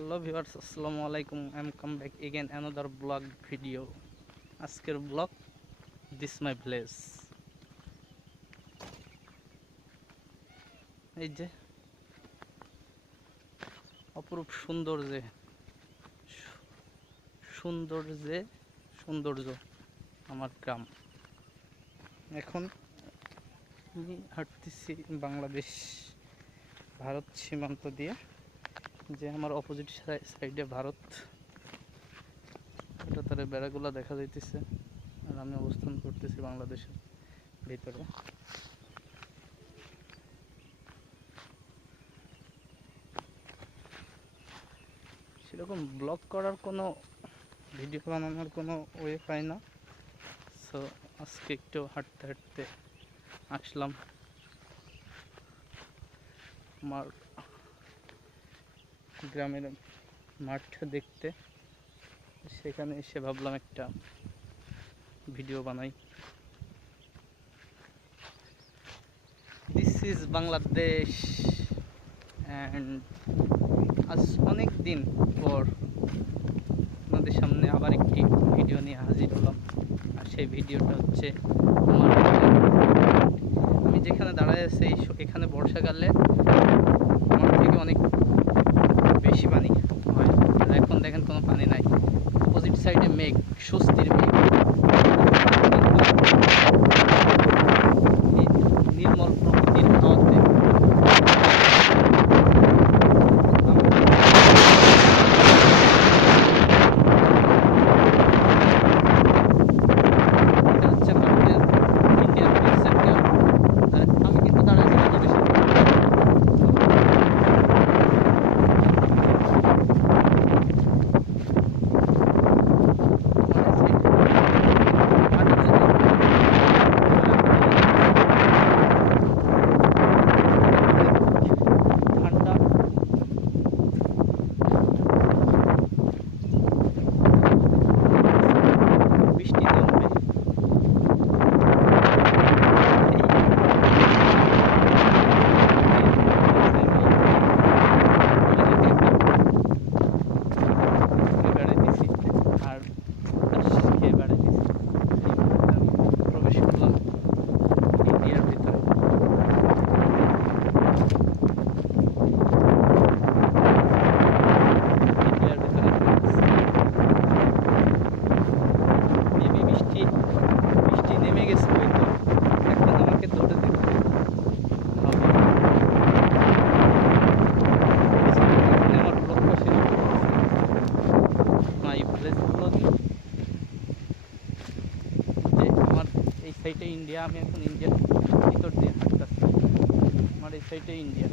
Hello viewers, আসসালামু আলাইকুম। I am come back again another blog video. আজকের blog this my village. এই যে অপরূপ সৌন্দর্য আমার গ্রাম। এখন আমি হাঁটতেছি বাংলাদেশ ভারত সীমান্ত দিয়ে, যে আমার অপোজিট সাইডে ভারত, এটা তার বেড়াগুলা দেখা যাইতেছে। আর আমি অবস্থান করতেছি বাংলাদেশের ভিতরে। সেরকম ব্লগ করার কোনো ভিডিও বানানোর কোনো ওয়ে পাই না, সো আজকে একটু হাঁটতে হাঁটতে আসলাম আমার গ্রামের মাঠ দেখতে। সেখানে এসে ভাবলাম একটা ভিডিও বানাই। দিস ইজ বাংলাদেশ অ্যান্ড আজ অনেক দিন পর আপনাদের সামনে আবার একটি ভিডিও নিয়ে হাজির হলাম। আর সেই ভিডিওটা হচ্ছে আমি যেখানে দাঁড়ায় আছি, এখানে বর্ষাকালে আমার থেকে অনেক বেশি পানি হয়। আর এখন দেখেন কোনো পানি নাই। অপোজিট সাইডে মেঘ, স্বস্তির মেঘ, নির্মল প্রকৃতির হাওয়াতে নেমে গেছে হয়তো। এখন আমাকে দৌড়ে দিতে হবে। আমার ব্লগটা শেষ মাই ভিলেজ ব্লগ। যে আমার এই সাইডে ইন্ডিয়া, আমি এখন ইন্ডিয়ার ভিতর দিয়ে হাঁটতেছি। আমার এই সাইডে ইন্ডিয়া।